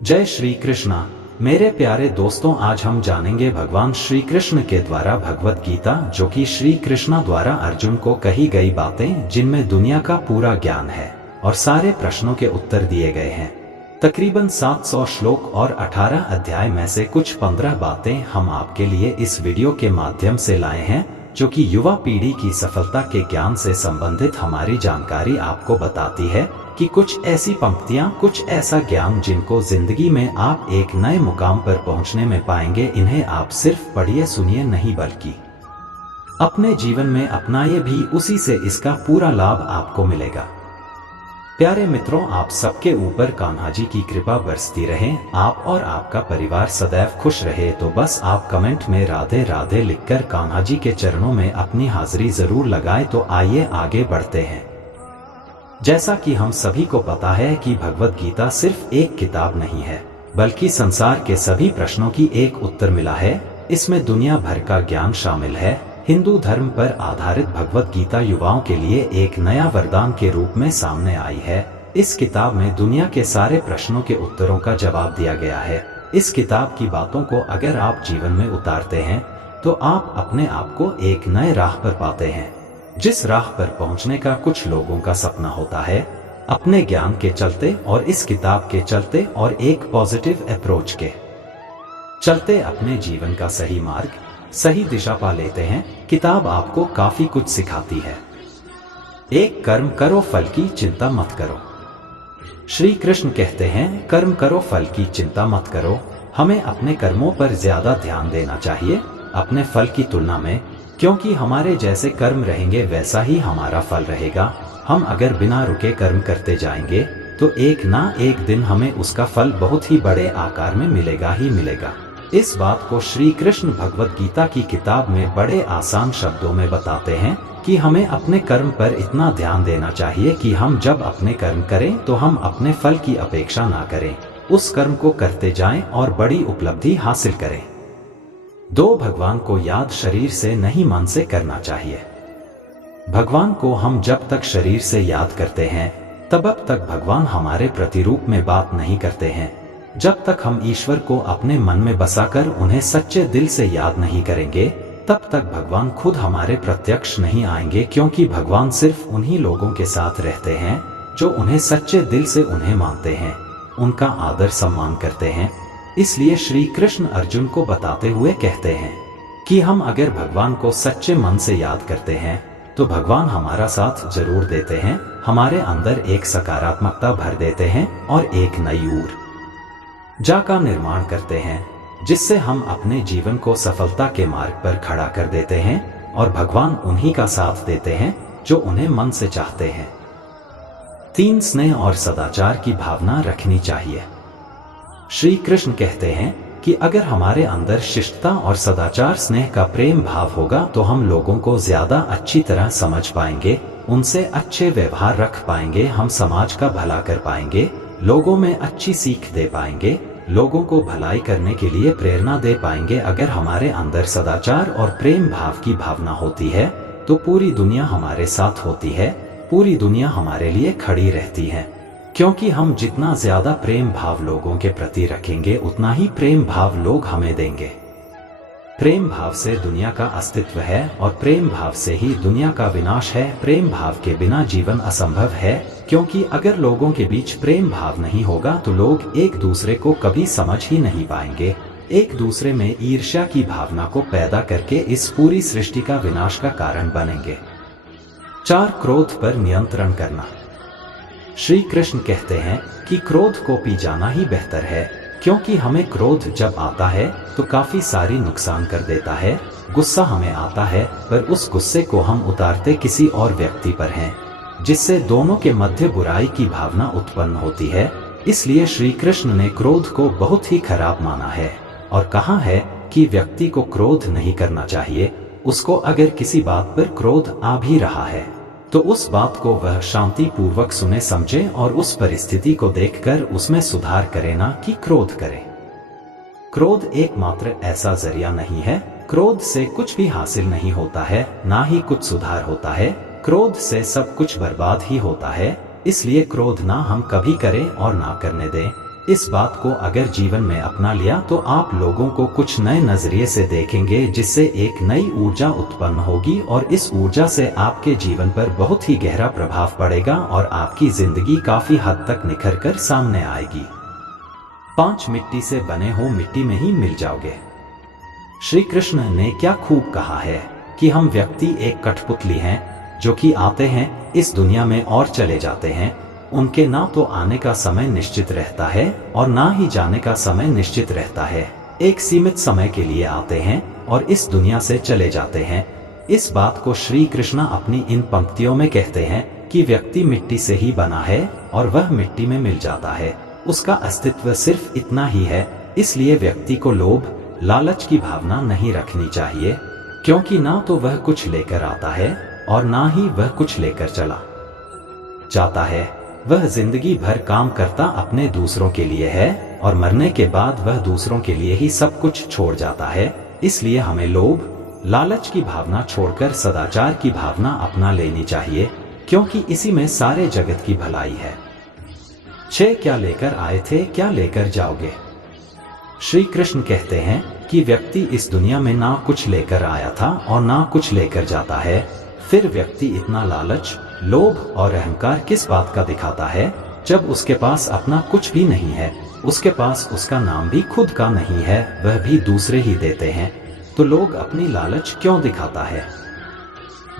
जय श्री कृष्णा। मेरे प्यारे दोस्तों, आज हम जानेंगे भगवान श्री कृष्ण के द्वारा भगवत गीता, जो कि श्री कृष्ण द्वारा अर्जुन को कही गई बातें, जिनमें दुनिया का पूरा ज्ञान है और सारे प्रश्नों के उत्तर दिए गए हैं। तकरीबन 700 श्लोक और 18 अध्याय में से कुछ 15 बातें हम आपके लिए इस वीडियो के माध्यम से लाए हैं, जो कि युवा पीढ़ी की सफलता के ज्ञान से संबंधित हमारी जानकारी आपको बताती है कि कुछ ऐसी पंक्तियां, कुछ ऐसा ज्ञान जिनको जिंदगी में आप एक नए मुकाम पर पहुंचने में पाएंगे। इन्हें आप सिर्फ पढ़िए सुनिए नहीं, बल्कि अपने जीवन में अपनाइए भी, उसी से इसका पूरा लाभ आपको मिलेगा। प्यारे मित्रों, आप सबके ऊपर कान्हा जी की कृपा बरसती रहे, आप और आपका परिवार सदैव खुश रहे। तो बस आप कमेंट में राधे राधे लिखकर कान्हा जी के चरणों में अपनी हाजिरी जरूर लगाएं। तो आइए आगे बढ़ते हैं। जैसा कि हम सभी को पता है कि भगवत गीता सिर्फ एक किताब नहीं है, बल्कि संसार के सभी प्रश्नों की एक उत्तर मिला है। इसमें दुनिया भर का ज्ञान शामिल है। हिंदू धर्म पर आधारित भगवत गीता युवाओं के लिए एक नया वरदान के रूप में सामने आई है। इस किताब में दुनिया के सारे प्रश्नों के उत्तरों का जवाब दिया गया है। इस किताब की बातों को अगर आप जीवन में उतारते हैं तो आप अपने आप को एक नए राह पर पाते हैं, जिस राह पर पहुंचने का कुछ लोगों का सपना होता है। अपने ज्ञान के चलते और इस किताब के चलते और एक पॉजिटिव अप्रोच के चलते अपने जीवन का सही मार्ग, सही दिशा पा लेते हैं। किताब आपको काफी कुछ सिखाती है। एक, कर्म करो, फल की चिंता मत करो। श्री कृष्ण कहते हैं, कर्म करो, फल की चिंता मत करो। हमें अपने कर्मों पर ज्यादा ध्यान देना चाहिए अपने फल की तुलना में, क्योंकि हमारे जैसे कर्म रहेंगे वैसा ही हमारा फल रहेगा। हम अगर बिना रुके कर्म करते जाएंगे तो एक ना एक दिन हमें उसका फल बहुत ही बड़े आकार में मिलेगा ही मिलेगा। इस बात को श्री कृष्ण भगवत गीता की किताब में बड़े आसान शब्दों में बताते हैं कि हमें अपने कर्म पर इतना ध्यान देना चाहिए कि हम जब अपने कर्म करें तो हम अपने फल की अपेक्षा ना करें, उस कर्म को करते जाएं और बड़ी उपलब्धि हासिल करें। 2, भगवान को याद शरीर से नहीं मन से करना चाहिए। भगवान को हम जब तक शरीर से याद करते हैं तब तक भगवान हमारे प्रतिरूप में बात नहीं करते हैं। जब तक हम ईश्वर को अपने मन में बसाकर उन्हें सच्चे दिल से याद नहीं करेंगे तब तक भगवान खुद हमारे प्रत्यक्ष नहीं आएंगे, क्योंकि भगवान सिर्फ उन्हीं लोगों के साथ रहते हैं जो उन्हें सच्चे दिल से उन्हें मानते हैं, उनका आदर सम्मान करते हैं। इसलिए श्री कृष्ण अर्जुन को बताते हुए कहते हैं कि हम अगर भगवान को सच्चे मन से याद करते हैं तो भगवान हमारा साथ जरूर देते हैं, हमारे अंदर एक सकारात्मकता भर देते हैं और एक नई ऊर्जा का निर्माण करते हैं, जिससे हम अपने जीवन को सफलता के मार्ग पर खड़ा कर देते हैं और भगवान उन्हीं का साथ देते हैं जो उन्हें मन से चाहते हैं। 3, स्नेह और सदाचार की भावना रखनी चाहिए। श्री कृष्ण कहते हैं कि अगर हमारे अंदर शिष्टता और सदाचार, स्नेह का प्रेम भाव होगा तो हम लोगों को ज्यादा अच्छी तरह समझ पाएंगे, उनसे अच्छे व्यवहार रख पाएंगे, हम समाज का भला कर पाएंगे, लोगों में अच्छी सीख दे पाएंगे, लोगों को भलाई करने के लिए प्रेरणा दे पाएंगे। अगर हमारे अंदर सदाचार और प्रेम भाव की भावना होती है तो पूरी दुनिया हमारे साथ होती है, पूरी दुनिया हमारे लिए खड़ी रहती है, क्योंकि हम जितना ज्यादा प्रेम भाव लोगों के प्रति रखेंगे उतना ही प्रेम भाव लोग हमें देंगे। प्रेम भाव से दुनिया का अस्तित्व है और प्रेम भाव से ही दुनिया का विनाश है। प्रेम भाव के बिना जीवन असंभव है, क्योंकि अगर लोगों के बीच प्रेम भाव नहीं होगा तो लोग एक दूसरे को कभी समझ ही नहीं पाएंगे, एक दूसरे में ईर्ष्या की भावना को पैदा करके इस पूरी सृष्टि का विनाश का कारण बनेंगे। 4, क्रोध पर नियंत्रण करना। श्री कृष्ण कहते हैं कि क्रोध को पी जाना ही बेहतर है, क्योंकि हमें क्रोध जब आता है तो काफी सारी नुकसान कर देता है। गुस्सा हमें आता है पर उस गुस्से को हम उतारते किसी और व्यक्ति पर हैं, जिससे दोनों के मध्य बुराई की भावना उत्पन्न होती है। इसलिए श्री कृष्ण ने क्रोध को बहुत ही खराब माना है और कहा है कि व्यक्ति को क्रोध नहीं करना चाहिए। उसको अगर किसी बात पर क्रोध आ भी रहा है तो उस बात को वह शांति पूर्वक सुने समझे और उस परिस्थिति को देखकर उसमें सुधार करे, ना कि क्रोध करे। क्रोध एकमात्र ऐसा जरिया नहीं है, क्रोध से कुछ भी हासिल नहीं होता है, ना ही कुछ सुधार होता है। क्रोध से सब कुछ बर्बाद ही होता है। इसलिए क्रोध ना हम कभी करें और ना करने दें। इस बात को अगर जीवन में अपना लिया तो आप लोगों को कुछ नए नजरिए से देखेंगे, जिससे एक नई ऊर्जा उत्पन्न होगी और इस ऊर्जा से आपके जीवन पर बहुत ही गहरा प्रभाव पड़ेगा और आपकी जिंदगी काफी हद तक निखर कर सामने आएगी। 5 मिट्टी से बने हो मिट्टी में ही मिल जाओगे। श्री कृष्ण ने क्या खूब कहा है कि हम व्यक्ति एक कठपुतली हैं जो कि आते हैं इस दुनिया में और चले जाते हैं। उनके ना तो आने का समय निश्चित रहता है और ना ही जाने का समय निश्चित रहता है। एक सीमित समय के लिए आते हैं और इस दुनिया से चले जाते हैं। इस बात को श्री कृष्ण अपनी इन पंक्तियों में कहते हैं कि व्यक्ति मिट्टी से ही बना है और वह मिट्टी में मिल जाता है। उसका अस्तित्व सिर्फ इतना ही है। इसलिए व्यक्ति को लोभ लालच की भावना नहीं रखनी चाहिए, क्योंकि ना तो वह कुछ लेकर आता है और ना ही वह कुछ लेकर चला जाता है। वह जिंदगी भर काम करता अपने दूसरों के लिए है और मरने के बाद वह दूसरों के लिए ही सब कुछ छोड़ जाता है। इसलिए हमें लोभ लालच की भावना छोड़कर सदाचार की भावना अपना लेनी चाहिए, क्योंकि इसी में सारे जगत की भलाई है। 6 क्या लेकर आए थे, क्या लेकर जाओगे? श्री कृष्ण कहते हैं कि व्यक्ति इस दुनिया में ना कुछ लेकर आया था और ना कुछ लेकर जाता है। फिर व्यक्ति इतना लालच लोभ और अहंकार किस बात का दिखाता है, जब उसके पास अपना कुछ भी नहीं है, उसके पास उसका नाम भी खुद का नहीं है, वह भी दूसरे ही देते हैं, तो लोग अपनी लालच क्यों दिखाता है?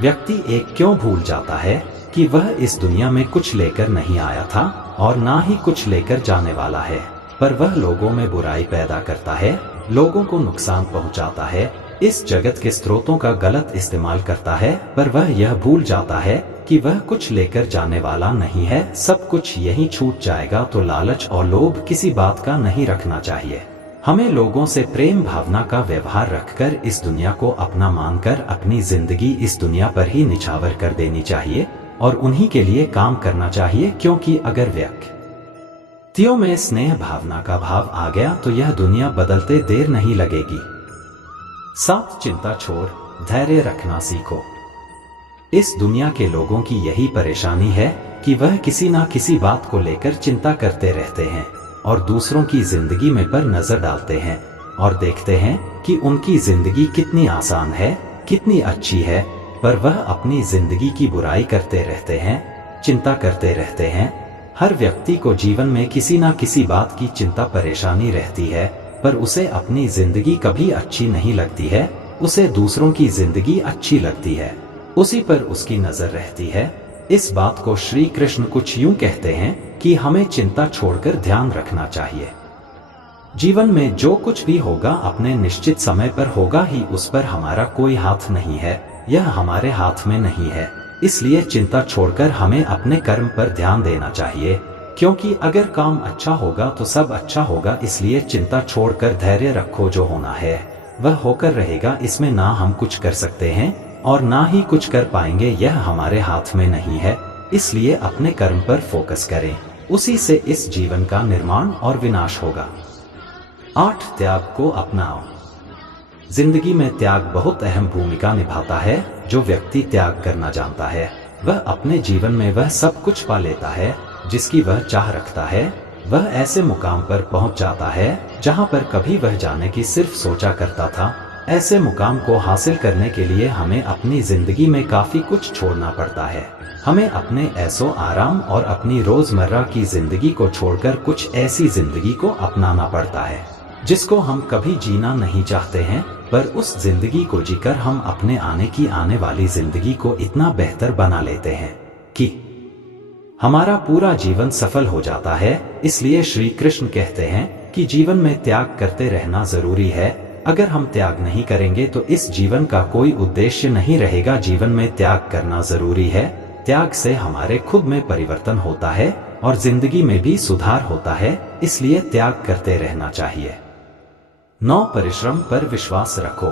व्यक्ति एक क्यों भूल जाता है कि वह इस दुनिया में कुछ लेकर नहीं आया था और ना ही कुछ लेकर जाने वाला है, पर वह लोगों में बुराई पैदा करता है, लोगों को नुकसान पहुंचाता है, इस जगत के स्रोतों का गलत इस्तेमाल करता है, पर वह यह भूल जाता है कि वह कुछ लेकर जाने वाला नहीं है, सब कुछ यहीं छूट जाएगा। तो लालच और लोभ किसी बात का नहीं रखना चाहिए। हमें लोगों से प्रेम भावना का व्यवहार रखकर इस दुनिया को अपना मानकर अपनी जिंदगी इस दुनिया पर ही निछावर कर देनी चाहिए और उन्हीं के लिए काम करना चाहिए, क्योंकि अगर व्यक्तियों में स्नेह भावना का भाव आ गया तो यह दुनिया बदलते देर नहीं लगेगी। 7 चिंता छोड़ धैर्य रखना सीखो। इस दुनिया के लोगों की यही परेशानी है कि वह किसी ना किसी बात को लेकर चिंता करते रहते हैं और दूसरों की जिंदगी में पर नजर डालते हैं और देखते हैं कि उनकी जिंदगी कितनी आसान है, कितनी अच्छी है, पर वह अपनी जिंदगी की बुराई करते रहते हैं, चिंता करते रहते हैं। हर व्यक्ति को जीवन में किसी ना किसी बात की चिंता परेशानी रहती है, पर उसे अपनी जिंदगी कभी अच्छी नहीं लगती है, उसे दूसरों की जिंदगी अच्छी लगती है, उसी पर उसकी नजर रहती है। इस बात को श्री कृष्ण कुछ यूं कहते हैं कि हमें चिंता छोड़कर ध्यान रखना चाहिए। जीवन में जो कुछ भी होगा अपने निश्चित समय पर होगा ही, उस पर हमारा कोई हाथ नहीं है, यह हमारे हाथ में नहीं है। इसलिए चिंता छोड़कर हमें अपने कर्म पर ध्यान देना चाहिए, क्योंकि अगर काम अच्छा होगा तो सब अच्छा होगा। इसलिए चिंता छोड़कर धैर्य रखो, जो होना है वह होकर रहेगा। इसमें ना हम कुछ कर सकते हैं और ना ही कुछ कर पाएंगे, यह हमारे हाथ में नहीं है। इसलिए अपने कर्म पर फोकस करें, उसी से इस जीवन का निर्माण और विनाश होगा। 8 त्याग को अपनाओ। जिंदगी में त्याग बहुत अहम भूमिका निभाता है। जो व्यक्ति त्याग करना जानता है वह अपने जीवन में वह सब कुछ पा लेता है जिसकी वह चाह रखता है। वह ऐसे मुकाम पर पहुंच जाता है जहां पर कभी वह जाने की सिर्फ सोचा करता था। ऐसे मुकाम को हासिल करने के लिए हमें अपनी जिंदगी में काफी कुछ छोड़ना पड़ता है। हमें अपने ऐशो आराम और अपनी रोजमर्रा की जिंदगी को छोड़कर कुछ ऐसी जिंदगी को अपनाना पड़ता है जिसको हम कभी जीना नहीं चाहते हैं, पर उस जिंदगी को जीकर हम अपने आने वाली जिंदगी को इतना बेहतर बना लेते हैं कि हमारा पूरा जीवन सफल हो जाता है। इसलिए श्री कृष्ण कहते हैं कि जीवन में त्याग करते रहना जरूरी है। अगर हम त्याग नहीं करेंगे तो इस जीवन का कोई उद्देश्य नहीं रहेगा। जीवन में त्याग करना जरूरी है। त्याग से हमारे खुद में परिवर्तन होता है और जिंदगी में भी सुधार होता है। इसलिए त्याग करते रहना चाहिए। 9 परिश्रम पर विश्वास रखो।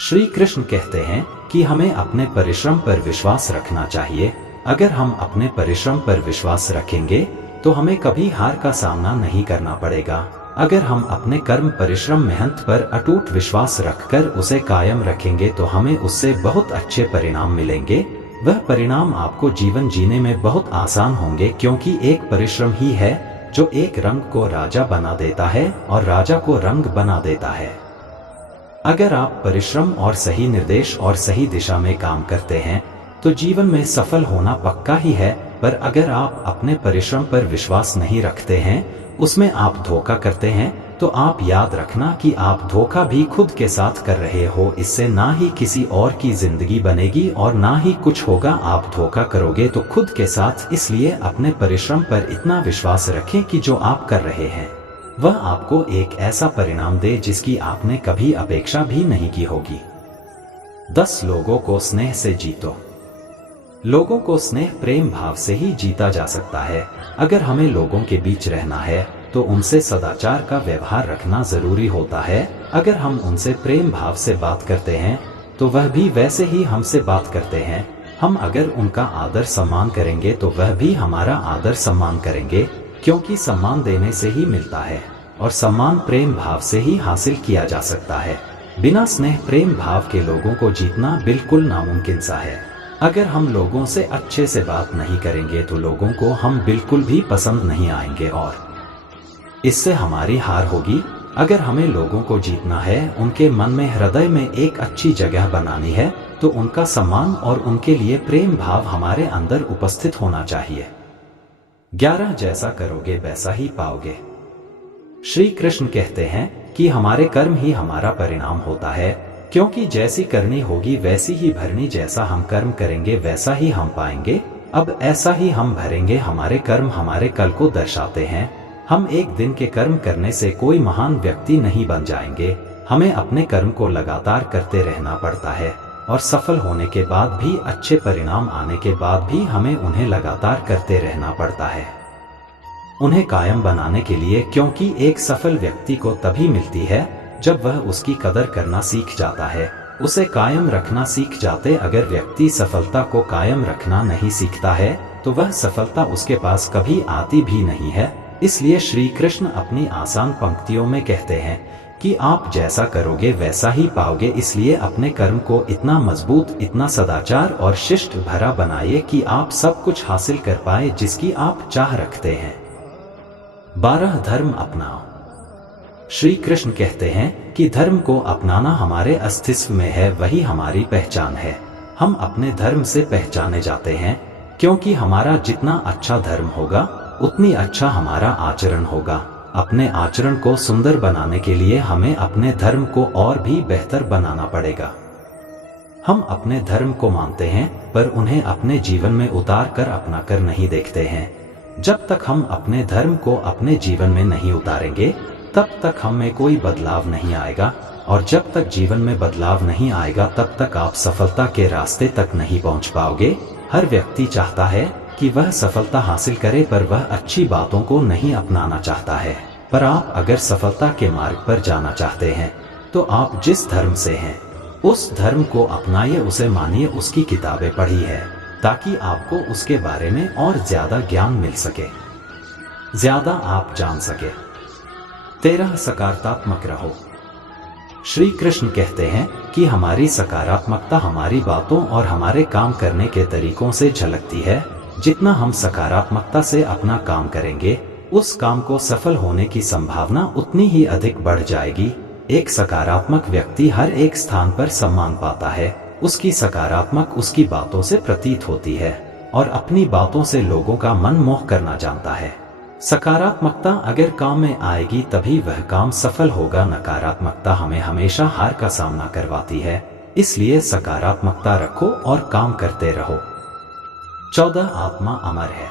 श्री कृष्ण कहते हैं कि हमें अपने परिश्रम पर विश्वास रखना चाहिए। अगर हम अपने परिश्रम पर विश्वास रखेंगे तो हमें कभी हार का सामना नहीं करना पड़ेगा। अगर हम अपने कर्म परिश्रम मेहनत पर अटूट विश्वास रखकर उसे कायम रखेंगे तो हमें उससे बहुत अच्छे परिणाम मिलेंगे। वह परिणाम आपको जीवन जीने में बहुत आसान होंगे, क्योंकि एक परिश्रम ही है जो एक रंग को राजा बना देता है और राजा को रंग बना देता है। अगर आप परिश्रम और सही निर्देश और सही दिशा में काम करते हैं तो जीवन में सफल होना पक्का ही है, पर अगर आप अपने परिश्रम पर विश्वास नहीं रखते हैं, उसमें आप धोखा करते हैं, तो आप याद रखना कि आप धोखा भी खुद के साथ कर रहे हो। इससे ना ही किसी और की जिंदगी बनेगी और ना ही कुछ होगा। आप धोखा करोगे तो खुद के साथ। इसलिए अपने परिश्रम पर इतना विश्वास रखें कि जो आप कर रहे हैं वह आपको एक ऐसा परिणाम दे जिसकी आपने कभी अपेक्षा भी नहीं की होगी। 10 लोगों को स्नेह से जीतो। लोगों को स्नेह प्रेम भाव से ही जीता जा सकता है। अगर हमें लोगों के बीच रहना है तो उनसे सदाचार का व्यवहार रखना जरूरी होता है। अगर हम उनसे प्रेम भाव से बात करते हैं तो वह भी वैसे ही हमसे बात करते हैं। हम अगर उनका आदर सम्मान करेंगे तो वह भी हमारा आदर सम्मान करेंगे, क्योंकि सम्मान देने से ही मिलता है और सम्मान प्रेम भाव से ही हासिल किया जा सकता है। बिना स्नेह प्रेम भाव के लोगों को जीतना बिल्कुल नामुमकिन सा है। अगर हम लोगों से अच्छे से बात नहीं करेंगे तो लोगों को हम बिल्कुल भी पसंद नहीं आएंगे और इससे हमारी हार होगी। अगर हमें लोगों को जीतना है, उनके मन में हृदय में एक अच्छी जगह बनानी है, तो उनका सम्मान और उनके लिए प्रेम भाव हमारे अंदर उपस्थित होना चाहिए। 11 जैसा करोगे वैसा ही पाओगे। श्री कृष्ण कहते हैं कि हमारे कर्म ही हमारा परिणाम होता है, क्योंकि जैसी करनी होगी वैसी ही भरनी। जैसा हम कर्म करेंगे वैसा ही हम पाएंगे। अब ऐसा ही हम भरेंगे। हमारे कर्म हमारे कल को दर्शाते हैं। हम एक दिन के कर्म करने से कोई महान व्यक्ति नहीं बन जाएंगे। हमें अपने कर्म को लगातार करते रहना पड़ता है और सफल होने के बाद भी, अच्छे परिणाम आने के बाद भी हमें उन्हें लगातार करते रहना पड़ता है, उन्हें कायम बनाने के लिए। क्योंकि एक सफल व्यक्ति को तभी मिलती है जब वह उसकी कदर करना सीख जाता है, उसे कायम रखना सीख जाते। अगर व्यक्ति सफलता को कायम रखना नहीं सीखता है तो वह सफलता उसके पास कभी आती भी नहीं है। इसलिए श्री कृष्ण अपनी आसान पंक्तियों में कहते हैं कि आप जैसा करोगे वैसा ही पाओगे। इसलिए अपने कर्म को इतना मजबूत, इतना सदाचार और शिष्ट भरा बनाइए कि आप सब कुछ हासिल कर पाए जिसकी आप चाह रखते हैं। 12 धर्म अपनाओ। श्री कृष्ण कहते हैं कि धर्म को अपनाना हमारे अस्तित्व में है, वही हमारी पहचान है। हम अपने धर्म से पहचाने जाते हैं, क्योंकि हमारा जितना अच्छा धर्म होगा उतनी अच्छा हमारा आचरण होगा। अपने आचरण को सुंदर बनाने के लिए हमें अपने धर्म को और भी बेहतर बनाना पड़ेगा। हम अपने धर्म को मानते हैं पर उन्हें अपने जीवन में उतार कर अपना कर नहीं देखते हैं। जब तक हम अपने धर्म को अपने जीवन में नहीं उतारेंगे तब तक हम में कोई बदलाव नहीं आएगा, और जब तक जीवन में बदलाव नहीं आएगा तब तक आप सफलता के रास्ते तक नहीं पहुंच पाओगे। हर व्यक्ति चाहता है कि वह सफलता हासिल करे, पर वह अच्छी बातों को नहीं अपनाना चाहता है। पर आप अगर सफलता के मार्ग पर जाना चाहते हैं तो आप जिस धर्म से हैं उस धर्म को अपनाइए, उसे मानिए, उसकी किताबें पढ़िए, ताकि आपको उसके बारे में और ज्यादा ज्ञान मिल सके, ज्यादा आप जान सके। 13 सकारात्मक रहो। श्री कृष्ण कहते हैं कि हमारी सकारात्मकता हमारी बातों और हमारे काम करने के तरीकों से झलकती है। जितना हम सकारात्मकता से अपना काम करेंगे, उस काम को सफल होने की संभावना उतनी ही अधिक बढ़ जाएगी। एक सकारात्मक व्यक्ति हर एक स्थान पर सम्मान पाता है। उसकी सकारात्मक उसकी बातों से प्रतीत होती है और अपनी बातों से लोगों का मन मोह करना जानता है। सकारात्मकता अगर काम में आएगी तभी वह काम सफल होगा। नकारात्मकता हमें हमेशा हार का सामना करवाती है। इसलिए सकारात्मकता रखो और काम करते रहो। 14 आत्मा अमर है।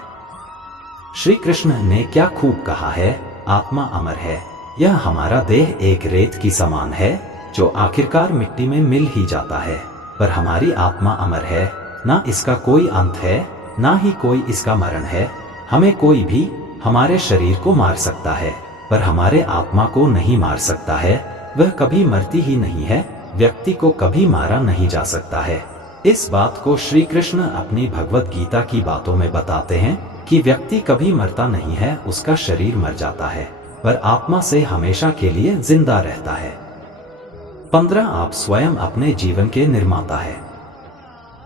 श्री कृष्ण ने क्या खूब कहा है, आत्मा अमर है। यह हमारा देह एक रेत की समान है जो आखिरकार मिट्टी में मिल ही जाता है, पर हमारी आत्मा अमर है। ना इसका कोई अंत है, ना ही कोई इसका मरण है। हमें कोई भी हमारे शरीर को मार सकता है, पर हमारे आत्मा को नहीं मार सकता है। वह कभी मरती ही नहीं है। व्यक्ति को कभी मारा नहीं जा सकता है। इस बात को श्री कृष्ण अपनी भगवत गीता की बातों में बताते हैं कि व्यक्ति कभी मरता नहीं है, उसका शरीर मर जाता है, पर आत्मा से हमेशा के लिए जिंदा रहता है। 15 आप स्वयं अपने जीवन के निर्माता है।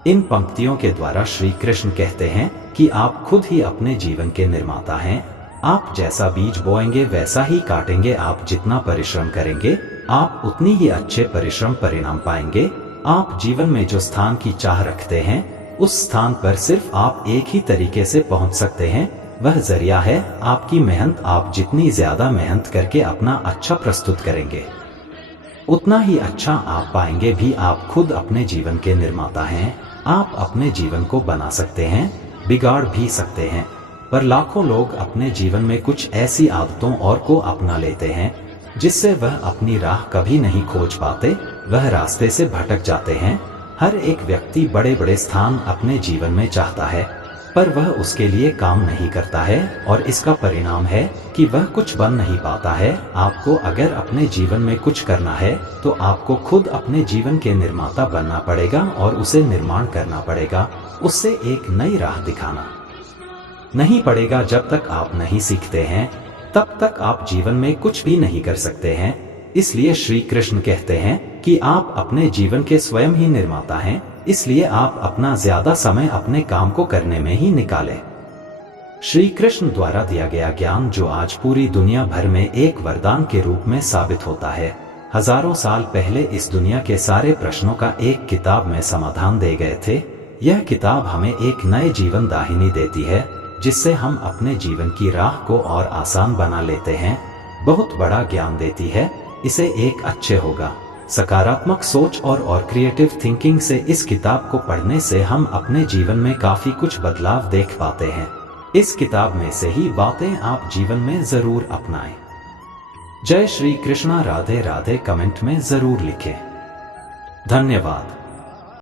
इन पंक्तियों के द्वारा श्री कृष्ण कहते हैं कि आप खुद ही अपने जीवन के निर्माता हैं। आप जैसा बीज बोएंगे वैसा ही काटेंगे। आप जितना परिश्रम करेंगे आप उतनी ही अच्छे परिश्रम परिणाम पाएंगे। आप जीवन में जो स्थान की चाह रखते हैं उस स्थान पर सिर्फ आप एक ही तरीके से पहुंच सकते हैं, वह जरिया है आपकी मेहनत। आप जितनी ज्यादा मेहनत करके अपना अच्छा प्रस्तुत करेंगे उतना ही अच्छा आप पाएंगे भी। आप खुद अपने जीवन के निर्माता हैं। आप अपने जीवन को बना सकते हैं, बिगाड़ भी सकते हैं। पर लाखों लोग अपने जीवन में कुछ ऐसी आदतों और को अपना लेते हैं जिससे वह अपनी राह कभी नहीं खोज पाते, वह रास्ते से भटक जाते हैं। हर एक व्यक्ति बड़े बड़े स्थान अपने जीवन में चाहता है पर वह उसके लिए काम नहीं करता है और इसका परिणाम है कि वह कुछ बन नहीं पाता है। आपको अगर अपने जीवन में कुछ करना है तो आपको खुद अपने जीवन के निर्माता बनना पड़ेगा और उसे निर्माण करना पड़ेगा। उससे एक नई राह दिखाना नहीं पड़ेगा। जब तक आप नहीं सीखते हैं तब तक आप जीवन में कुछ भी नहीं कर सकते हैं। इसलिए श्री कृष्ण कहते हैं कि आप अपने जीवन के स्वयं ही निर्माता हैं, इसलिए आप अपना ज्यादा समय अपने काम को करने में ही निकालें। श्री कृष्ण द्वारा दिया गया ज्ञान जो आज पूरी दुनिया भर में एक वरदान के रूप में साबित होता है। हजारों साल पहले इस दुनिया के सारे प्रश्नों का एक किताब में समाधान दे गए थे। यह किताब हमें एक नए जीवन दाहिनी देती है जिससे हम अपने जीवन की राह को और आसान बना लेते हैं। बहुत बड़ा ज्ञान देती है। इसे एक अच्छे होगा सकारात्मक सोच और क्रिएटिव थिंकिंग से इस किताब को पढ़ने से हम अपने जीवन में काफी कुछ बदलाव देख पाते हैं। इस किताब में से ही बातें आप जीवन में जरूर अपनाएं। जय श्री कृष्णा। राधे राधे कमेंट में जरूर लिखें। धन्यवाद।